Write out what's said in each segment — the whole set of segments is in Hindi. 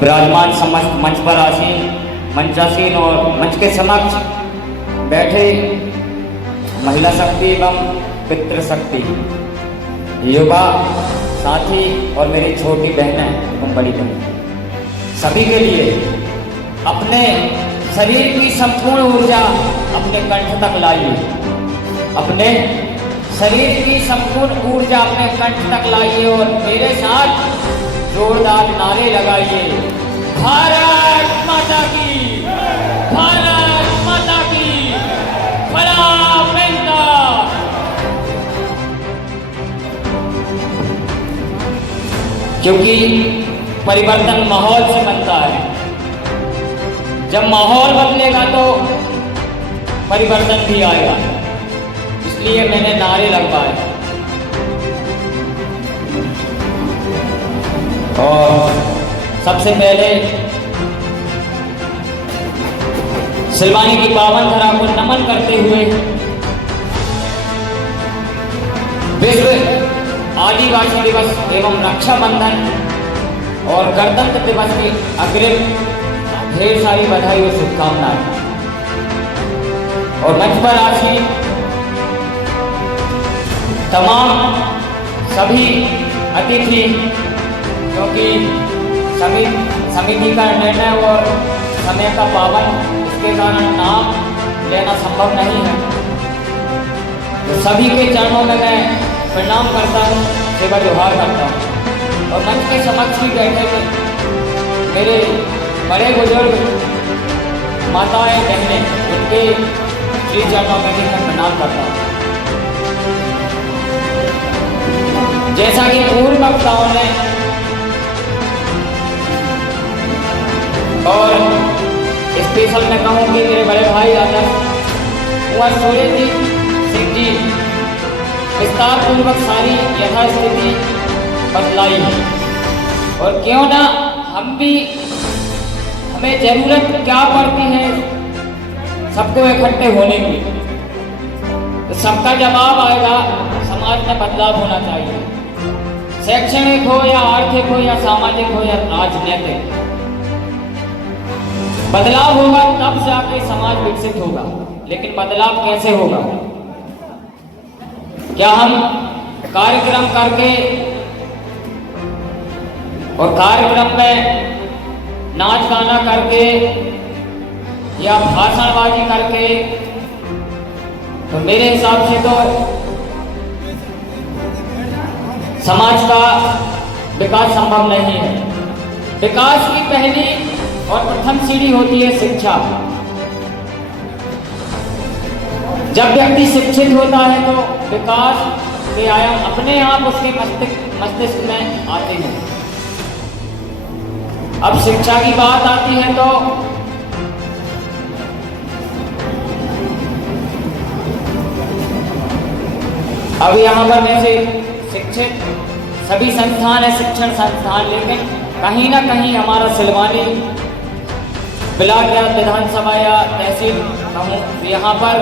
विराजमान समस्त मंच पर आसीन, मंचासीन और मंच के समक्ष बैठे महिला शक्ति एवं पितृशक्ति, युवा साथी और मेरी छोटी बहनें एवं बड़ी बहनें, सभी के लिए अपने शरीर की संपूर्ण ऊर्जा अपने कंठ तक लाइए। अपने शरीर की संपूर्ण ऊर्जा अपने कंठ तक लाइए और मेरे साथ जोरदार नारे लगाइए। भारत माता की, भारत माता की, फलाह मिलता। क्योंकि परिवर्तन माहौल से बनता है। जब माहौल बदलेगा तो परिवर्तन भी आएगा। इसलिए मैंने नारे लगवाए और सबसे पहले सिलवानी की पावन धरा को नमन करते हुए विश्व आदिवासी दिवस एवं रक्षाबंधन और गणतंत्र दिवस की अग्रिम ढेर सारी बधाई और शुभकामनाएं। और मंच पर आसीन तमाम सभी अतिथि, क्योंकि समिति का निर्णय और समय का पाबंद, इसके कारण नाम लेना संभव नहीं है, तो सभी के चरणों में मैं प्रणाम करता हूँ, सेवा जोहार करता हूँ। और मंच के समक्ष भी बैठे हुए मेरे बड़े बुजुर्ग माताएं बहनें, उनके श्री चरणों में भी मैं प्रणाम करता हूँ। जैसा कि पूर्व वक्ताओं ने और स्पेशल मैं कहूँ कि मेरे बड़े भाई आदर्श कुंवर सूर्यजीत सिंह जी विस्तार पूर्वक सारी यथास्थिति बतलाई है। और क्यों ना हमें जरूरत क्या पड़ती है सबको इकट्ठे होने की, तो सबका जवाब आएगा। समाज में बदलाव होना चाहिए, शैक्षणिक हो या आर्थिक हो या सामाजिक हो या राजनीतिक। बदलाव होगा तब जाके समाज विकसित होगा। लेकिन बदलाव कैसे होगा? क्या हम कार्यक्रम करके और कार्यक्रम में नाच गाना करके या भाषणबाजी करके? तो मेरे हिसाब से तो समाज का विकास संभव नहीं है। विकास की पहली और प्रथम सीढ़ी होती है शिक्षा। जब व्यक्ति शिक्षित होता है तो विकास के आयाम अपने आप उसके मस्तिष्क में आते हैं। अब शिक्षा की बात आती है तो अब यहाँ पर वैसे शिक्षित सभी संस्थान है, शिक्षण संस्थान, लेकिन कहीं ना कहीं हमारा सिलवानी ब्लॉक या विधानसभा या तहसील कहूँ, यहाँ पर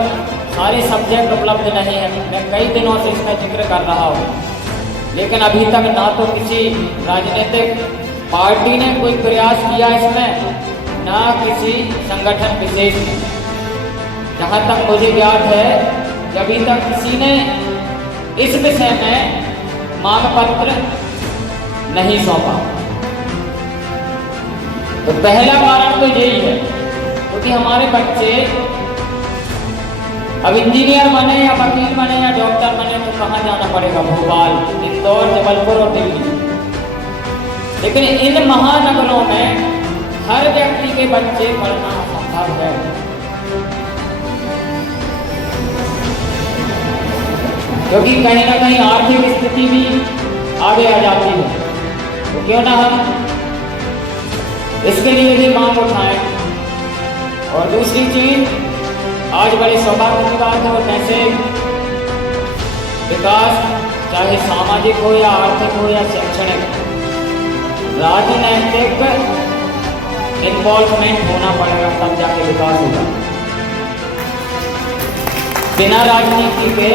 सारे सब्जेक्ट उपलब्ध नहीं है। मैं कई दिनों से इसका जिक्र कर रहा हूँ, लेकिन अभी तक ना तो किसी राजनीतिक पार्टी ने कोई प्रयास किया इसमें, ना किसी संगठन विशेष ने। जहाँ तक मुझे ज्ञात है कि अभी तक किसी ने इस विषय में मांग पत्र नहीं सौंपा। तो पहला कारण तो यही है, क्योंकि हमारे बच्चे अब इंजीनियर बने या वकील बने या डॉक्टर बने तो कहाँ जाना पड़ेगा? भोपाल, इंदौर, जबलपुर और दिल्ली। लेकिन इन महानगरों में हर व्यक्ति के बच्चे पढ़ना संभव है। क्योंकि कहीं ना कहीं आर्थिक स्थिति भी आगे आ जाती है, तो क्यों ना हम इसके लिए भी मांग उठाएं। और दूसरी चीज, आज बड़े सौभाग्य की बात है, और कैसे विकास चाहे सामाजिक हो या आर्थिक हो या शैक्षणिक, राजनैतिक इन्वॉल्वमेंट होना पड़ेगा, तब जाके विकास होगा। बिना राजनीति के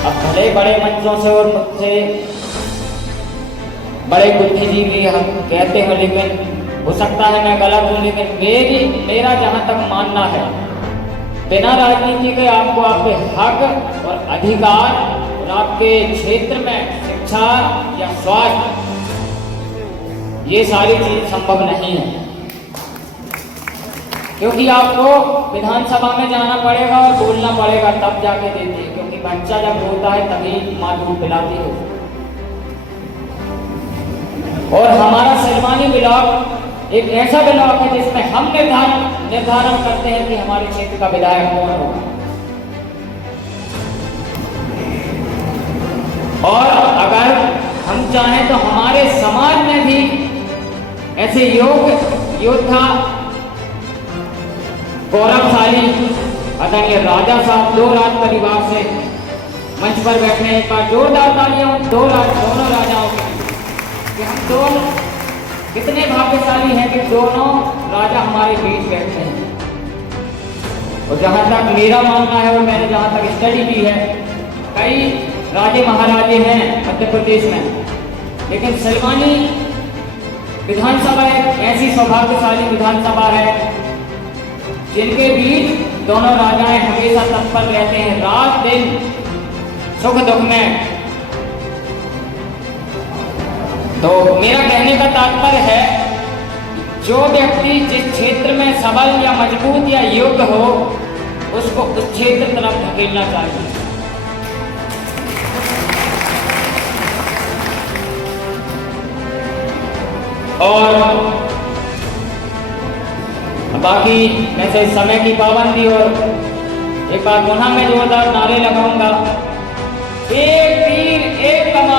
अब भले बड़े मंचों से और मुझसे बड़े बुद्धिजीवी हम कहते हैं, लेकिन हो सकता है मैं गलत हूँ, लेकिन मेरा जहाँ तक मानना है, बिना राजनीति के आपको आपके हक और अधिकार और आपके क्षेत्र में शिक्षा या स्वास्थ्य, ये सारी चीज संभव नहीं है, क्योंकि आपको विधानसभा में जाना पड़ेगा और बोलना पड़ेगा, तब जाके देती है, क्योंकि बच्चा जब रोता है तभी माँ दूध पिलाती है। और हमारा सिलवानी ब्लॉक एक ऐसा ब्लॉक है जिसमें हम निर्धारण करते हैं कि हमारे क्षेत्र का विधायक कौन होगा। और अगर हम चाहें तो हमारे समाज में भी ऐसे योद्धा गौरवशाली आदरणीय राजा साहब, दो राज परिवार से मंच पर बैठे हैं। एक बार जोरदार तालियां दोनों राजाओं के लिए, कि हम दोनों कितने भाग्यशाली हैं कि दोनों राजा हमारे बीच बैठे हैं। और जहाँ तक मेरा मानना है और मैंने जहाँ तक स्टडी की है, कई राजे महाराजे हैं मध्य प्रदेश में, लेकिन सिलवानी विधानसभा एक ऐसी सौभाग्यशाली विधानसभा है जिनके बीच दोनों राजाएं हमेशा तत्पर रहते हैं, रात दिन सुख दुख में। तो मेरा कहने का तात्पर्य है, जो व्यक्ति जिस क्षेत्र में सबल या मजबूत या योग्य हो, उसको उस क्षेत्र तरफ धकेलना चाहिए। और बाकी वैसे समय की पाबंदी, और एक बार पुनः मैं जोरदार नारे लगाऊंगा, एक तीर एक कमान।